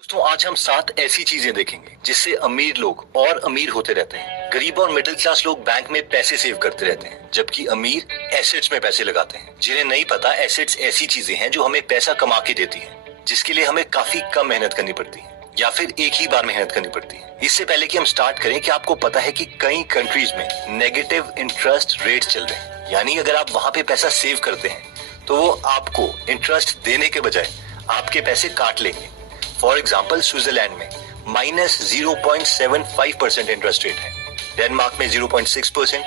दोस्तों, आज हम 7 ऐसी चीजें देखेंगे जिससे अमीर लोग और अमीर होते रहते हैं। गरीब और मिडिल क्लास लोग बैंक में पैसे सेव करते रहते हैं, जबकि अमीर एसेट्स में पैसे लगाते हैं। जिन्हें नहीं पता, एसेट्स ऐसी चीजें हैं जो हमें पैसा कमा के देती हैं, जिसके लिए हमें काफी कम मेहनत करनी पड़ती है या फिर एक ही बार मेहनत करनी पड़ती है। इससे पहले कि हम स्टार्ट करें, कि आपको पता है कि कई कंट्रीज में नेगेटिव इंटरेस्ट रेट चल रहे हैं, यानी अगर आप वहां पे पैसा सेव करते हैं तो वो आपको इंटरेस्ट देने के बजाय आपके पैसे काट लेंगे। फॉर एग्जाम्पल, स्विट्जरलैंड में -0.75% इंटरेस्ट रेट है, डेनमार्क में 0.6%,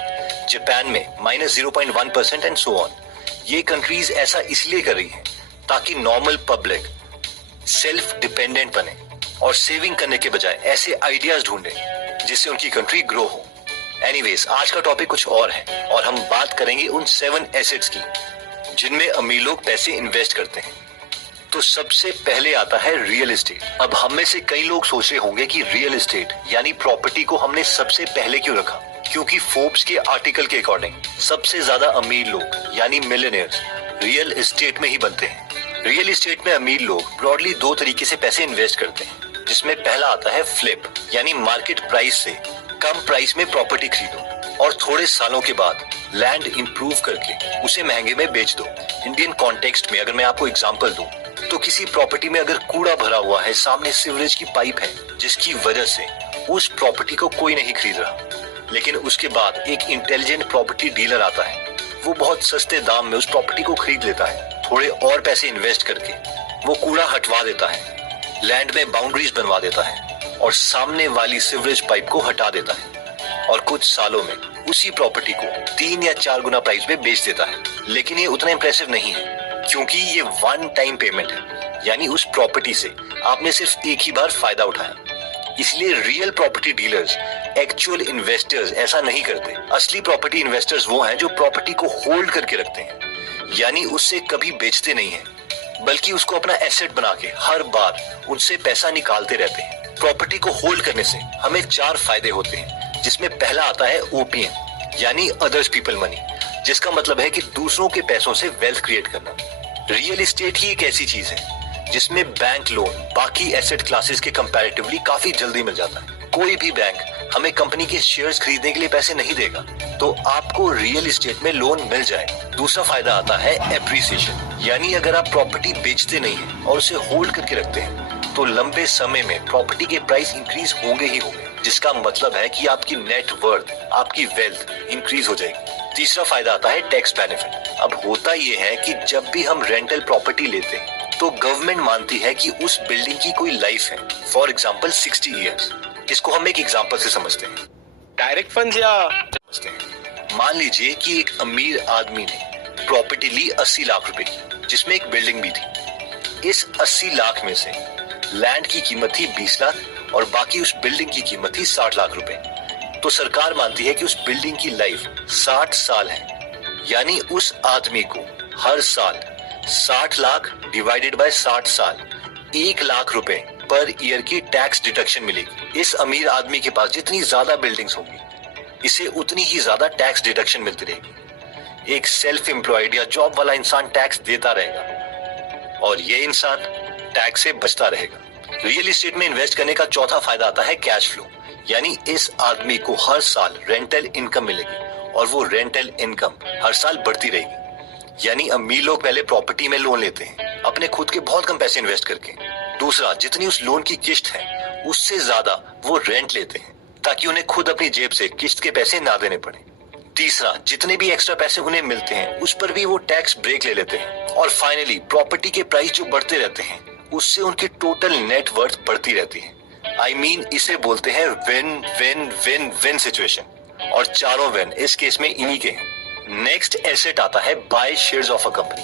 जापान में -0.1% एंड सो ऑन। ये कंट्रीज ऐसा इसलिए कर रही हैं ताकि नॉर्मल पब्लिक सेल्फ डिपेंडेंट बने और सेविंग करने के बजाय ऐसे आइडियाज ढूंढे जिससे उनकी कंट्री ग्रो हो। एनीवेज, आज का टॉपिक कुछ और है और हम बात करेंगे उन 7 एसेट्स की जिनमें अमीर लोग पैसे इन्वेस्ट करते हैं। तो सबसे पहले आता है रियल एस्टेट। अब हम में से कई लोग सोच रहे होंगे कि रियल एस्टेट यानी प्रॉपर्टी को हमने सबसे पहले क्यों रखा, क्योंकि फोर्ब्स के आर्टिकल के अकॉर्डिंग सबसे ज्यादा अमीर लोग यानी मिलियनेयर्स रियल एस्टेट में ही बनते हैं। रियल एस्टेट में अमीर लोग ब्रॉडली 2 तरीके से पैसे इन्वेस्ट करते हैं, जिसमें पहला आता है फ्लिप, यानी मार्केट प्राइस से कम प्राइस में प्रॉपर्टी खरीदो और थोड़े सालों के बाद लैंड इंप्रूव करके उसे महंगे में बेच दो। इंडियन कॉन्टेक्स्ट में अगर मैं आपको एग्जांपल दूं, तो किसी प्रॉपर्टी में अगर कूड़ा भरा हुआ है, सामने सीवरेज की पाइप है, जिसकी वजह से उस प्रॉपर्टी को कोई नहीं खरीद रहा, लेकिन उसके बाद एक इंटेलिजेंट प्रॉपर्टी डीलर आता है, वो बहुत सस्ते दाम में उस प्रॉपर्टी को खरीद लेता है। थोड़े और पैसे इन्वेस्ट करके वो कूड़ा हटवा देता है, लैंड में बाउंड्रीज बनवा देता है और सामने वाली सीवरेज पाइप को हटा देता है और कुछ सालों में उसी प्रॉपर्टी को 3 या 4 गुना प्राइस में बेच देता है। लेकिन ये उतना इंप्रेसिव नहीं है, क्योंकि ये वन टाइम पेमेंट है, यानी उस प्रॉपर्टी से आपने सिर्फ एक ही बार फायदा उठाया। इसलिए real property dealers, actual investors ऐसा नहीं करते। असली प्रॉपर्टी इन्वेस्टर्स वो हैं जो प्रॉपर्टी को होल्ड करके रखते हैं, यानी उससे कभी बेचते नहीं हैं, बल्कि उसको अपना एसेट बना के हर बार उनसे पैसा निकालते रहते हैं। प्रॉपर्टी को होल्ड करने से हमें 4 फायदे होते हैं, जिसमें पहला आता है ओपीएम, यानी अदर्स पीपल मनी, जिसका मतलब है कि दूसरों के पैसों से वेल्थ क्रिएट करना। रियल एस्टेट ही एक ऐसी चीज है जिसमें बैंक लोन बाकी एसेट क्लासेस के कंपैरेटिवली काफी जल्दी मिल जाता है। कोई भी बैंक हमें कंपनी के शेयर्स खरीदने के लिए पैसे नहीं देगा, तो आपको रियल एस्टेट में लोन मिल जाए। दूसरा फायदा आता है एप्रिसिएशन, यानी अगर आप प्रॉपर्टी बेचते नहीं है और उसे होल्ड करके रखते हैं, तो लंबे समय में प्रॉपर्टी के प्राइस इंक्रीज होंगे ही होंगे, जिसका मतलब है कि आपकी नेट वर्थ, आपकी वेल्थ इंक्रीज हो जाएगी। तीसरा फायदा आता है टैक्स बेनिफिट। अब होता यह है कि जब भी हम रेंटल प्रॉपर्टी लेते हैं, तो गवर्नमेंट मानती है कि उस बिल्डिंग की कोई लाइफ है, फॉर एग्जाम्पल 60 ईयर्स। इसको हम एक एग्जाम्पल से समझते हैं, डायरेक्ट फंड्स या समझते हैं। मान लीजिए कि एक अमीर आदमी ने प्रॉपर्टी ली 80 लाख रुपए की, जिसमें एक बिल्डिंग भी थी। इस 80 लाख में से लैंड की कीमत थी 20 लाख और बाकी उस बिल्डिंग की कीमत थी 60 लाख रुपए। तो सरकार मानती है कि उस बिल्डिंग की लाइफ 60 साल है, यानी उस आदमी को हर साल 60 लाख डिवाइडेड बाय 60 साल 1 लाख रुपए पर ईयर की टैक्स डिडक्शन मिलेगी। इस अमीर आदमी के पास जितनी ज्यादा बिल्डिंग्स होंगी, इसे उतनी ही ज्यादा टैक्स डिडक्शन मिलती रहेगी। एक सेल्फ एम्प्लॉयड या जॉब वाला इंसान टैक्स देता रहेगा और ये इंसान टैक्स से बचता रहेगा। रियल एस्टेट में इन्वेस्ट करने का चौथा फायदा आता है कैश फ्लो, यानी इस आदमी को हर साल रेंटल इनकम मिलेगी और वो रेंटल इनकम हर साल बढ़ती रहेगी। यानी अमीर लोग पहले प्रॉपर्टी में लोन लेते हैं अपने खुद के बहुत कम पैसे इन्वेस्ट करके। दूसरा, जितनी उस लोन की किस्त है उससे ज्यादा वो रेंट लेते हैं, ताकि उन्हें खुद अपनी जेब से किस्त के पैसे ना देने पड़े। तीसरा, जितने भी एक्स्ट्रा पैसे उन्हें मिलते हैं उस पर भी वो टैक्स ब्रेक ले लेते हैं। और फाइनली, प्रॉपर्टी के प्राइस जो बढ़ते रहते हैं उससे उनकी टोटल नेट वर्थ बढ़ती रहती है। I mean, इसे बोलते हैं win win win win situation, और चारों विन इस केस में इन्हीं के हैं। नेक्स्ट एसेट आता है by shares of a company.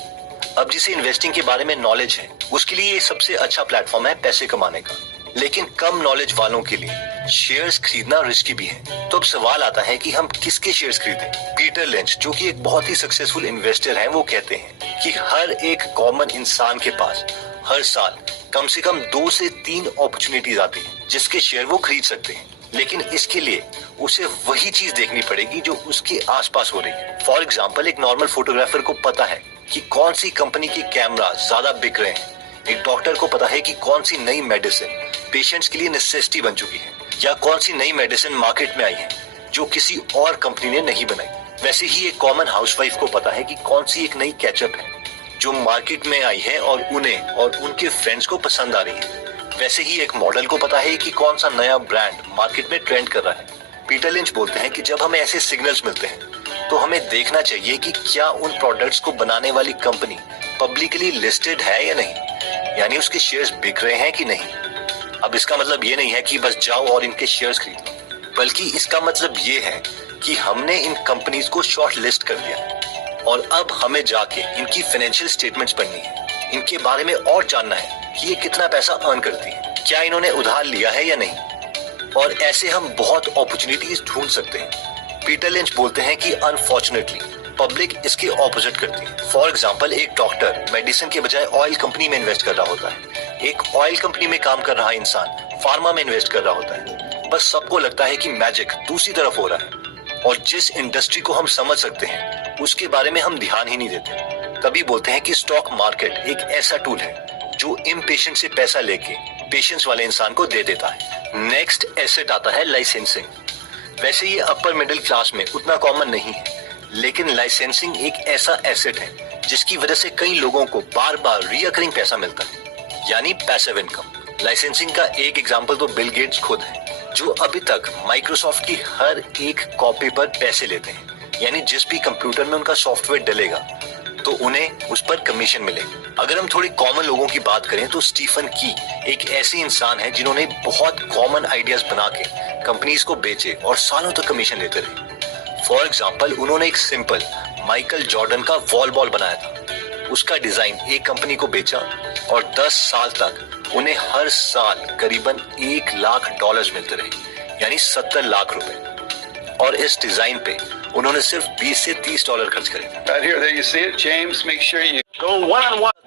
अब जिसे इन्वेस्टिंग के बारे में नॉलेज है, उसके लिए ये सबसे अच्छा प्लेटफॉर्म है पैसे कमाने का। लेकिन कम नॉलेज वालों के लिए शेयर्स खरीदना रिस्की भी है। तो अब सवाल आता है कि हम किसके शेयर्स खरीदें। पीटर लिंच, जो कि एक बहुत ही सक्सेसफुल इन्वेस्टर हैं, वो कहते हैं कि हर एक कॉमन इंसान के पास हर साल कम से कम 2 से 3 अपॉर्चुनिटीज आती है जिसके शेयर वो खरीद सकते हैं। लेकिन इसके लिए उसे वही चीज देखनी पड़ेगी जो उसके आसपास हो रही है। फॉर एग्जाम्पल, एक नॉर्मल फोटोग्राफर को पता है कि कौन सी कंपनी के कैमरा ज्यादा बिक रहे हैं, एक डॉक्टर को पता है कि कौन सी नई मेडिसिन पेशेंट्स के लिए नेसेसिटी बन चुकी है या कौन सी नई मेडिसिन मार्केट में आई है जो किसी और कंपनी ने नहीं बनाई। वैसे ही एक कॉमन हाउसवाइफ को पता है कि कौन सी एक नई केचप है जो मार्केट में आई है और उन्हें और उनके फ्रेंड्स को पसंद आ रही है। वैसे ही एक मॉडल को पता है कि कौन सा नया ब्रांड मार्केट में ट्रेंड कर रहा है। पीटर लिंच बोलते हैं कि जब हमें ऐसे सिग्नल्स मिलते हैं तो हमें देखना चाहिए कि क्या उन प्रोडक्ट्स को बनाने वाली कंपनी पब्लिकली लिस्टेड है या नहीं, यानी उसके शेयर्स बिक रहे हैं कि नहीं। अब इसका मतलब ये नहीं है कि बस जाओ और इनके शेयर्स खरीद लो, बल्कि इसका मतलब ये है कि हमने इन कंपनीज को शॉर्ट लिस्ट कर दिया और अब हमें जाके इनकी फाइनेंशियल स्टेटमेंट्स पढ़नी है, इनके बारे में और जानना है कि ये कितना पैसा अर्न करती है, क्या इन्होंने उधार लिया है या नहीं। और ऐसे हम बहुत अपॉर्चुनिटीज ढूंढ सकते हैं। पीटर लिंच बोलते हैं कि अनफॉर्चुनेटली पब्लिक इसके ऑपोजिट करती है। फॉर एग्जाम्पल, एक डॉक्टर मेडिसिन के बजाय ऑयल कंपनी में इन्वेस्ट कर रहा होता है, एक ऑयल कंपनी में काम कर रहा इंसान फार्मा में इन्वेस्ट कर रहा होता है। बस सबको लगता है कि मैजिक दूसरी तरफ हो रहा है और जिस इंडस्ट्री को हम समझ सकते हैं उसके बारे में हम ध्यान ही नहीं देते। तभी बोलते हैं कि स्टॉक मार्केट एक ऐसा टूल है जो इम्पेशेंट से पैसा लेके पेशेंस वाले इंसान को दे देता है। नेक्स्ट एसेट आता है लाइसेंसिंग। वैसे ये अपर मिडिल क्लास में उतना कॉमन नहीं है, लेकिन लाइसेंसिंग एक ऐसा एसेट है जिसकी वजह से कई लोगों को बार बार रिकरिंग पैसा मिलता है, यानी पैसिव इनकम। लाइसेंसिंग का एक एग्जांपल तो बिल गेट्स खुद है, जो अभी तक माइक्रोसॉफ्ट की हर एक कॉपी पर पैसे लेते हैं, यानी जिस भी कंप्यूटर में उनका सॉफ्टवेयर डलेगा तो उन्हें उस पर कमीशन मिलेगी। अगर हम थोड़ी कॉमन लोगों की बात करें तो स्टीफन की एक ऐसे इंसान है जिन्होंने बहुत कॉमन आइडियाज बना के कंपनीज को बेचे और सालों तक कमीशन लेते रहे। फॉर एग्जाम्पल, उन्होंने एक सिंपल माइकल जॉर्डन का वॉल बॉल बनाया था। उसका डिजाइन एक कंपनी को बेचा और 10 साल तक उन्हें हर साल करीबन $1 लाख मिलते रहे, यानी 70 लाख रुपए। और इस डिजाइन पे उन्होंने सिर्फ $20 से $30 खर्च करे।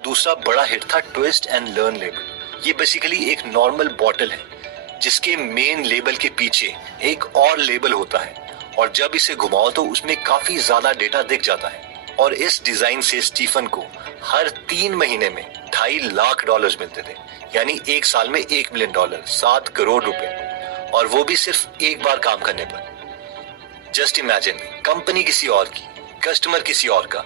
दूसरा बड़ा हिट था ट्विस्ट एंड लर्न लेबल। ये बेसिकली एक नॉर्मल बॉटल है जिसके मेन लेबल के पीछे एक और लेबल होता है और जब इसे घुमाओ तो उसमें काफी ज्यादा डेटा दिख जाता है। और इस डिजाइन से स्टीफन को हर 3 महीने में $2.5 लाख मिलते थे, यानी एक साल में $1 मिलियन, 7 करोड़ रुपए, और वो भी सिर्फ एक बार काम करने पर। जस्ट इमेजिन, कंपनी किसी और की, कस्टमर किसी और का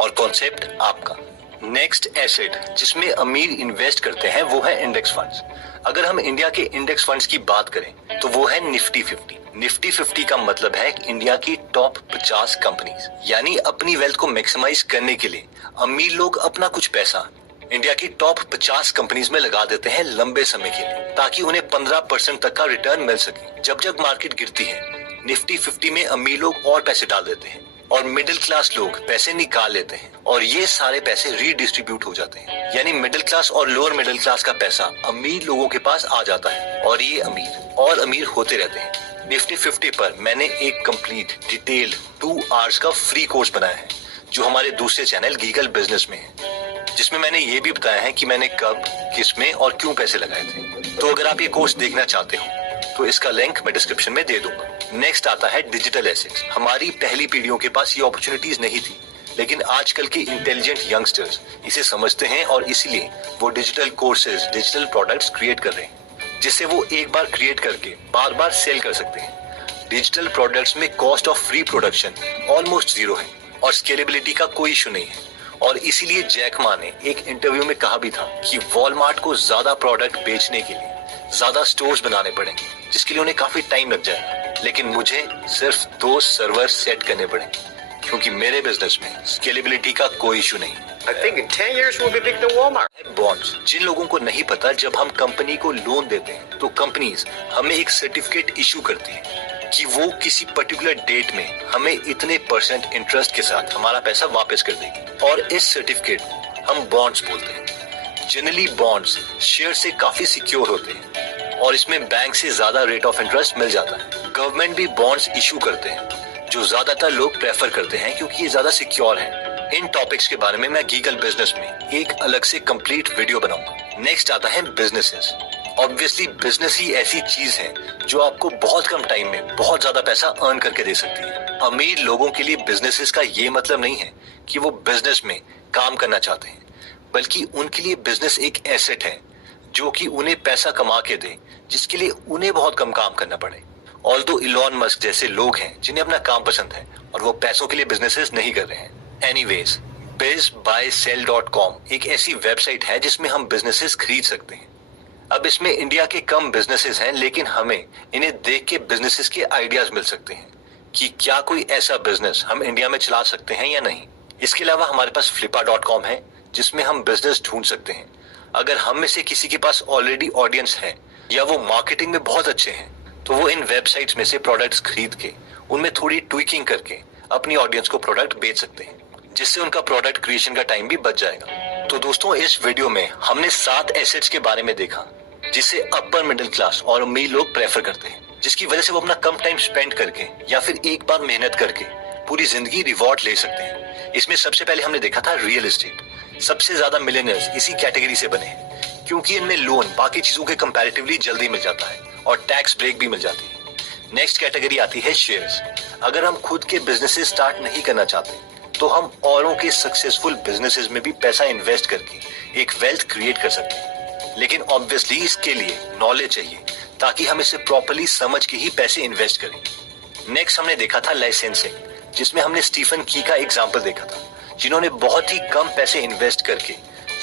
और कॉन्सेप्ट आपका। नेक्स्ट एसेट जिसमें अमीर इन्वेस्ट करते हैं वो है इंडेक्स फंड्स। अगर हम इंडिया के इंडेक्स फंड्स की बात करें तो वो है निफ्टी 50। निफ्टी 50 का मतलब है इंडिया की टॉप 50 कंपनीज, यानी अपनी वेल्थ को मैक्सिमाइज करने के लिए अमीर लोग अपना कुछ पैसा इंडिया की टॉप 50 कंपनीज में लगा देते हैं लंबे समय के लिए, ताकि उन्हें 15% तक का रिटर्न मिल सके। जब जब मार्केट गिरती है, निफ्टी 50 में अमीर लोग और पैसे डाल देते हैं और मिडिल क्लास लोग पैसे निकाल लेते हैं और ये सारे पैसे रीडिस्ट्रीब्यूट हो जाते हैं, यानी मिडिल क्लास और लोअर मिडिल क्लास का पैसा अमीर लोगों के पास आ जाता है और ये अमीर और अमीर होते रहते हैं। निफ्टी 50 पर मैंने एक कंप्लीट डिटेल्ड 2 आवर्स का फ्री कोर्स बनाया है जो हमारे दूसरे चैनल गीगल बिजनेस में है, जिसमें मैंने ये भी बताया है कि मैंने कब, किसमें और क्यों पैसे लगाए थे। तो अगर आप ये कोर्स देखना चाहते हो तो इसका लिंक मैं डिस्क्रिप्शन में दे दूंगा। नेक्स्ट आता है डिजिटल एसेट्स। हमारी पहली पीढ़ियों के पास ये अपॉर्चुनिटीज नहीं थी, लेकिन आजकल के इंटेलिजेंट यंगस्टर्स इसे समझते हैं और इसीलिए वो digital courses, digital products create कर रहे हैं, जिससे वो एक बार क्रिएट करके बार बार सेल कर सकते हैं। डिजिटल प्रोडक्ट्स में cost of free production almost 0 है और स्केलेबिलिटी का कोई इशू नहीं है। और इसीलिए जैक मा ने एक इंटरव्यू में कहा भी था कि वॉलमार्ट को ज्यादा प्रोडक्ट बेचने के लिए ज्यादा स्टोर्स बनाने पड़ेंगे, जिसके लिए उन्हें काफी टाइम लग जाएगा, लेकिन मुझे सिर्फ 2 सर्वर सेट करने पड़ेंगे, क्योंकि मेरे बिजनेस में स्केलेबिलिटी का कोई इशू नहीं। I think in 10 years we'll be big to Walmart. Bonds. जिन लोगों को नहीं पता, जब हम कंपनी को लोन देते हैं तो कंपनीज हमें एक सर्टिफिकेट इशू करती है कि वो किसी पर्टिकुलर डेट में हमें इतने % इंटरेस्ट के साथ हमारा पैसा वापस कर देगी, और इस सर्टिफिकेट को हम बॉन्ड्स बोलते हैं। जनरली बॉन्ड्स शेयर से काफी सिक्योर होते हैं और इसमें बैंक से ज्यादा रेट ऑफ इंटरेस्ट मिल जाता है। गवर्नमेंट भी बॉन्ड्स इशू करते हैं जो ज्यादातर लोग प्रेफर करते हैं क्योंकि ये ज्यादा सिक्योर है। इन टॉपिक्स के बारे में मैं गीगल बिजनेस में एक अलग से कंप्लीट वीडियो बनाऊंगा। नेक्स्ट आता है बिजनेसेस। ऑब्वियसली बिजनेस ही ऐसी चीज है जो आपको बहुत कम टाइम में बहुत ज्यादा पैसा अर्न करके दे सकती है। अमीर लोगों के लिए बिजनेसेस का ये मतलब नहीं है कि वो बिजनेस में काम करना चाहते हैं, बल्कि उनके लिए बिजनेस एक एसेट है जो कि उन्हें पैसा कमा के दे, जिसके लिए उन्हें बहुत कम काम करना पड़े। ऑल्दो इलॉन मस्क जैसे लोग हैं जिन्हें अपना काम पसंद है और वो पैसों के लिए बिजनेसेस नहीं कर रहे हैं। एनीवेज, bizbuysell.com एक ऐसी वेबसाइट है जिसमें हम बिजनेसेस खरीद सकते हैं। अब इसमें इंडिया के कम बिजनेसेस हैं, लेकिन हमें इन्हें देख के बिजनेसेस के आइडियाज मिल सकते हैं कि क्या कोई ऐसा बिजनेस हम इंडिया में चला सकते हैं या नहीं। इसके अलावा हमारे पास flippa.com है जिसमें हम बिजनेस ढूंढ सकते हैं। अगर हम में से किसी के पास ऑलरेडी ऑडियंस है या वो मार्केटिंग में बहुत अच्छे हैं तो वो इन वेबसाइट्स में से प्रोडक्ट्स खरीद के उनमें थोड़ी ट्विकिंग करके अपनी ऑडियंस को प्रोडक्ट बेच सकते हैं, जिससे उनका प्रोडक्ट क्रिएशन का टाइम भी बच जाएगा। तो दोस्तों, इस वीडियो में हमने 7 एसेट्स के बारे में देखा जिसे अपर मिडिल क्लास और अमीर लोग प्रेफर करते हैं, जिसकी वजह से वो अपना कम टाइम स्पेंड करके या फिर एक बार मेहनत करके पूरी जिंदगी रिवॉर्ड ले सकते हैं। इसमें सबसे पहले हमने देखा था रियल एस्टेट। सबसे ज्यादा मिलियनर्स इसी कैटेगरी से बने हैं क्योंकि इनमें लोन बाकी चीजों के कंपैरेटिवली जल्दी मिल जाता है और टैक्स ब्रेक भी मिल जाती है। नेक्स्ट कैटेगरी आती है शेयर्स। अगर हम खुद के बिजनेसेस स्टार्ट नहीं करना चाहते तो हम औरों के सक्सेसफुल बिजनेसेस में भी पैसा इन्वेस्ट करके एक वेल्थ क्रिएट कर सकते हैं, लेकिन ऑब्वियसली इसके लिए नॉलेज चाहिए ताकि हम इसे प्रॉपर्ली समझ के ही पैसे इन्वेस्ट करें। नेक्स्ट हमने देखा था लाइसेंसिंग, जिसमें हमने स्टीफन की का एग्जाम्पल देखा था, जिन्होंने बहुत ही कम पैसे इन्वेस्ट करके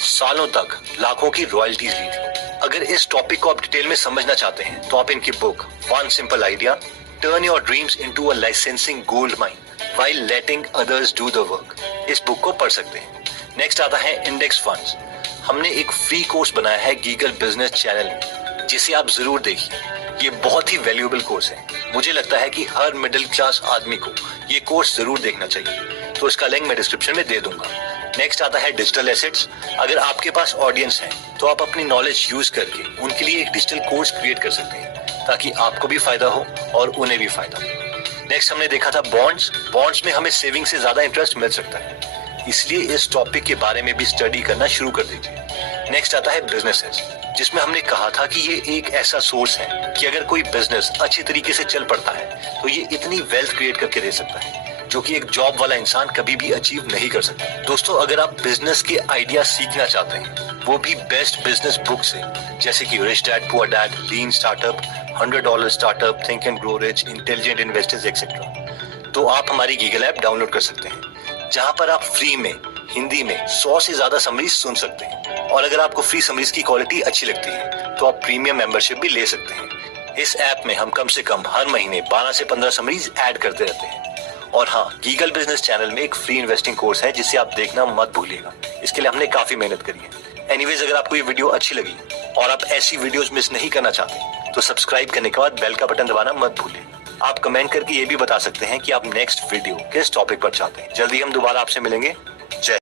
सालों तक लाखों की रॉयल्टीज ली थी। अगर इस टॉपिक को आप डिटेल में समझना चाहते हैं तो आप इनकी book one simple idea, turn your dreams into a licensing gold mine while letting others do the work, इस बुक को पढ़ सकते हैं। नेक्स्ट आता है इंडेक्स फंड्स। हमने एक फ्री कोर्स बनाया है गीगल बिजनेस चैनल में, जिसे आप जरूर देखिए। ये बहुत ही वैल्यूएबल कोर्स है। मुझे लगता है कि हर मिडिल क्लास आदमी को ये कोर्स जरूर देखना चाहिए, तो इसका लिंक मैं डिस्क्रिप्शन में दे दूंगा। नेक्स्ट आता है डिजिटल एसेट्स। अगर आपके पास ऑडियंस है तो आप अपनी नॉलेज यूज करके उनके लिए एक डिजिटल कोर्स क्रिएट कर सकते हैं ताकि आपको भी फायदा हो और उन्हें भी फायदा हो। नेक्स्ट हमने देखा था बॉन्ड्स। बॉन्ड्स में हमें सेविंग से ज्यादा इंटरेस्ट मिल सकता है, इसलिए इस टॉपिक के बारे में भी स्टडी करना शुरू कर दीजिए। नेक्स्ट आता है बिजनेसेस, जिसमें हमने कहा था कि ये एक ऐसा सोर्स है कि अगर कोई बिजनेस अच्छी तरीके से चल पड़ता है तो ये इतनी वेल्थ क्रिएट करके दे सकता है जो कि एक जॉब वाला इंसान कभी भी अचीव नहीं कर सकता। दोस्तों, अगर आप बिजनेस के आइडिया सीखना चाहते हैं, वो भी बेस्ट बिजनेस बुक से, जैसे कि rich dad poor dad, lean startup, $100 startup, think and grow rich, intelligent investors etcetera, तो आप हमारी गीगल ऐप डाउनलोड कर सकते हैं, जहां पर आप फ्री में हिंदी में 100 से ज्यादा समरीज सुन सकते हैं। और अगर आपको फ्री समरीज की क्वालिटी अच्छी लगती है तो आप प्रीमियम मेंबरशिप भी ले सकते हैं। इस ऐप में हम कम से कम हर महीने 12 से 15 समरीज ऐड करते रहते हैं। और हाँ, गीगल बिजनेस चैनल में एक फ्री इन्वेस्टिंग कोर्स है जिसे आप देखना मत भूलिएगा। इसके लिए हमने काफी मेहनत करी है। एनीवेज, अगर आपको ये वीडियो अच्छी लगी और आप ऐसी वीडियोस मिस नहीं करना चाहते तो सब्सक्राइब करने के बाद बेल का बटन दबाना मत भूलिए। आप कमेंट करके ये भी बता सकते हैं कि आप नेक्स्ट वीडियो किस टॉपिक पर चाहते हैं। जल्दी हम दोबारा आपसे मिलेंगे।